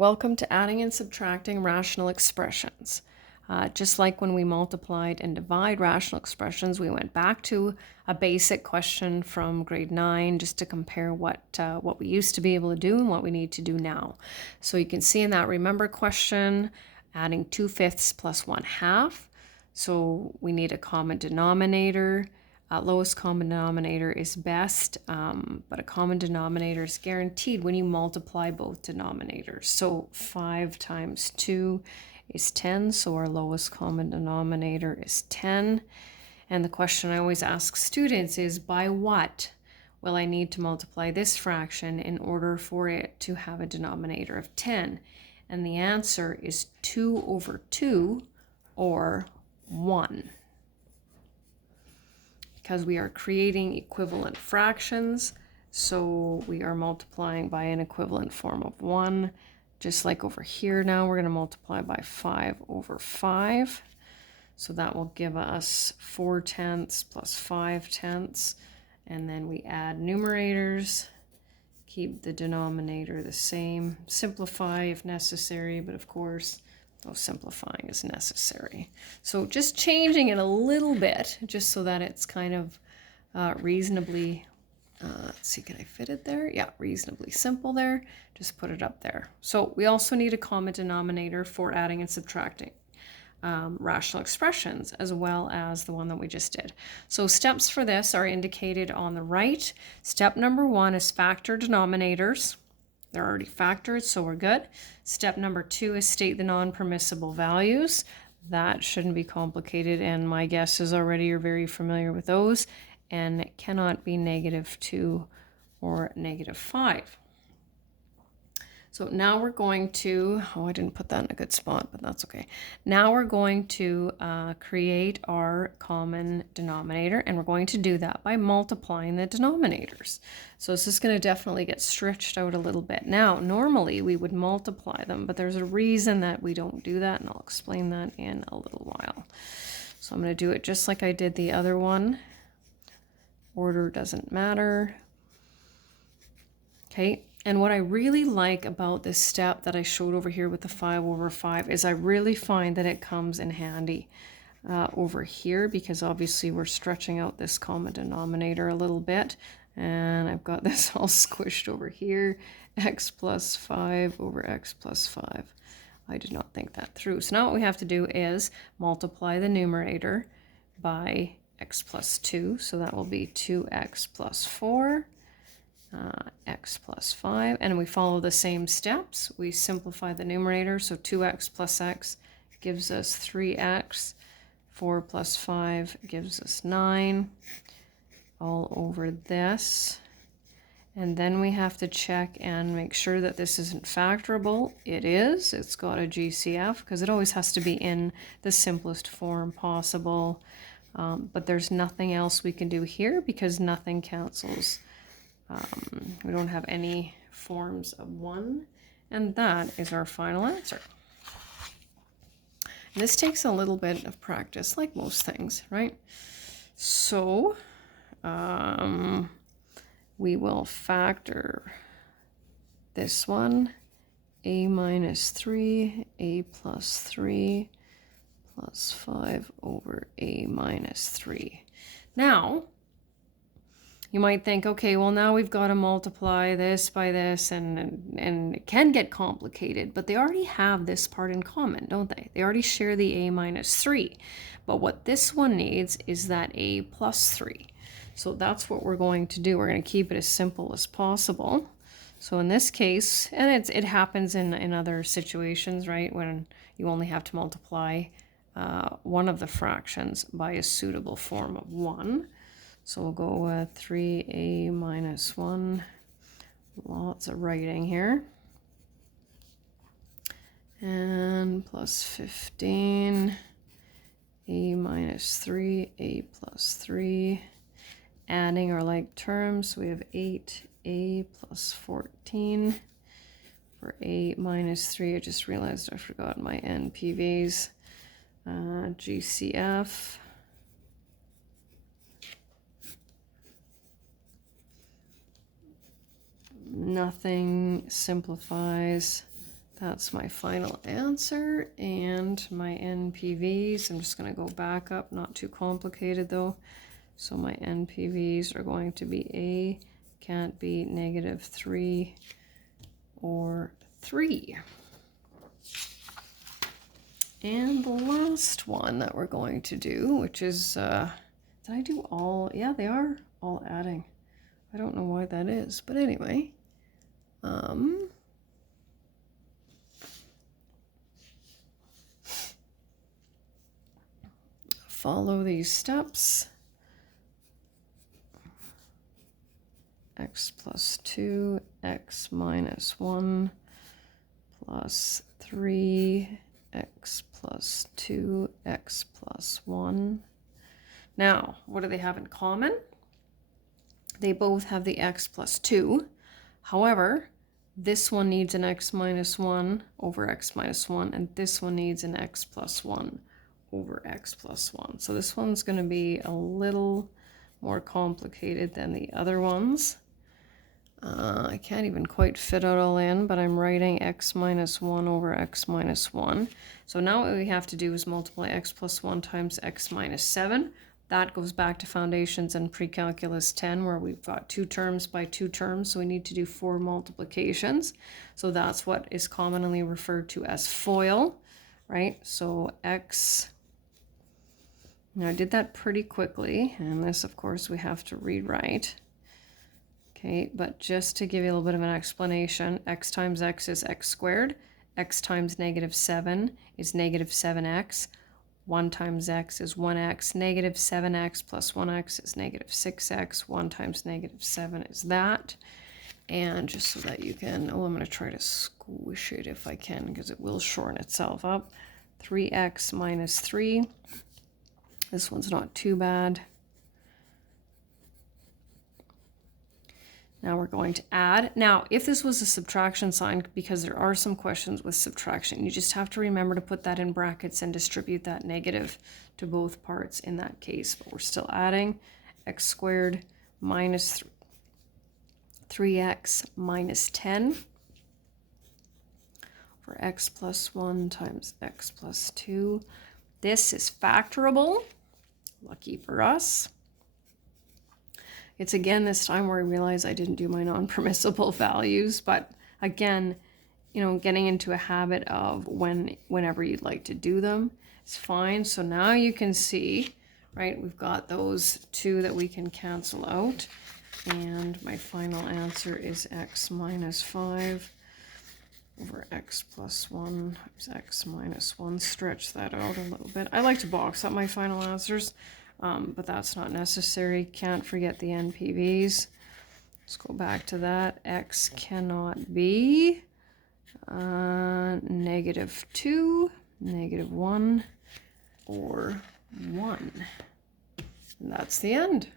Welcome to adding and subtracting rational expressions. Just like when we multiplied and divide rational expressions, we went back to a basic question from grade 9 just to compare what we used to be able to do and what we need to do now. So you can see in that remember question, adding 2/5 plus 1/2. So we need a common denominator. Lowest common denominator is best, but a common denominator is guaranteed when you multiply both denominators. So 5 times 2 is 10, so our lowest common denominator is 10. And the question I always ask students is, by what will I need to multiply this fraction in order for it to have a denominator of 10? And the answer is 2 over 2, or 1. Because we are creating equivalent fractions, so we are multiplying by an equivalent form of 1. Just like over here now, we're going to multiply by 5 over 5. So that will give us 4/10 plus 5/10. And then we add numerators, keep the denominator the same, simplify if necessary, but of course, no simplifying is necessary. So just changing it a little bit, just so that it's kind of reasonably, let's see, can I fit it there? Yeah, reasonably simple there. Just put it up there. So we also need a common denominator for adding and subtracting rational expressions, as well as the one that we just did. So steps for this are indicated on the right. Step number 1 is factor denominators. They're already factored, so we're good. Step number 2 is state the non-permissible values. That shouldn't be complicated, and my guess is already you're very familiar with those, and it cannot be -2 or -5. So now we're going to, I didn't put that in a good spot, but that's okay. Now we're going to create our common denominator, and we're going to do that by multiplying the denominators. So this is going to definitely get stretched out a little bit. Now, normally we would multiply them, but there's a reason that we don't do that, and I'll explain that in a little while. So I'm going to do it just like I did the other one. Order doesn't matter. Okay. And what I really like about this step that I showed over here with the 5 over 5 is I really find that it comes in handy over here, because obviously we're stretching out this common denominator a little bit. And I've got this all squished over here, x plus 5 over x plus 5. I did not think that through. So now what we have to do is multiply the numerator by x plus 2. So that will be 2x plus 4. X plus 5, and we follow the same steps. We simplify the numerator, so 2x plus x gives us 3x, 4 plus 5 gives us 9, all over this. And then we have to check and make sure that this isn't factorable. It is. It's got a GCF, because it always has to be in the simplest form possible. But there's nothing else we can do here, because nothing cancels. We don't have any forms of 1, and that is our final answer. And this takes a little bit of practice, like most things, right? So we will factor this one, a minus 3, a plus 3, plus 5 over a minus 3. Now, you might think, okay, well now we've got to multiply this by this, and it can get complicated, but they already have this part in common, don't they? They already share the a minus 3. But what this one needs is that a plus 3. So that's what we're going to do. We're going to keep it as simple as possible. So in this case, and it happens in other situations, right, when you only have to multiply one of the fractions by a suitable form of 1. So we'll go with 3a minus 1. Lots of writing here. And plus 15. A minus 3, a plus 3. Adding our like terms, so we have 8a plus 14. For a minus 3, I just realized I forgot my NPVs. GCF. Nothing simplifies That's my final answer, and my NPVs. I'm just going to go back up, not too complicated though. So my NPVs are going to be A can't be -3 or 3. And the last one that we're going to do, which is, did I do all? Yeah, they are all adding. I don't know why that is, but anyway. Follow these steps. X plus 2, x minus 1, plus 3, x plus 2, x plus 1. Now, what do they have in common? They both have the x plus 2. However, this one needs an x minus 1 over x minus 1, and this one needs an x plus 1 over x plus 1. So this one's going to be a little more complicated than the other ones. I can't even quite fit it all in, but I'm writing x minus 1 over x minus 1. So now what we have to do is multiply x plus 1 times x minus 7. That goes back to foundations and pre-calculus 10, where we've got 2 terms by 2 terms, so we need to do 4 multiplications. So that's what is commonly referred to as FOIL, right? So x, now I did that pretty quickly, and this, of course, we have to rewrite. Okay, but just to give you a little bit of an explanation, x times x is x squared, x times -7 is -7x, 1 times x is 1x, -7x plus 1x is -6x, 1 times -7 is that. And just so that you can, oh, I'm going to try to squish it if I can, because it will shorten itself up. 3x minus 3. This one's not too bad. Now we're going to add. Now, if this was a subtraction sign, because there are some questions with subtraction, you just have to remember to put that in brackets and distribute that negative to both parts in that case. But we're still adding x squared minus 3x minus 10 for x plus 1 times x plus 2. This is factorable. Lucky for us. It's again this time where I realize I didn't do my non-permissible values, but again, you know, getting into a habit of whenever you'd like to do them, it's fine. So now you can see, right, we've got those 2 that we can cancel out, and my final answer is x minus 5 over x plus 1 times x minus 1. Stretch that out a little bit. I like to box up my final answers. But that's not necessary. Can't forget the NPVs. Let's go back to that. X cannot be -2, -1, or 1. And that's the end.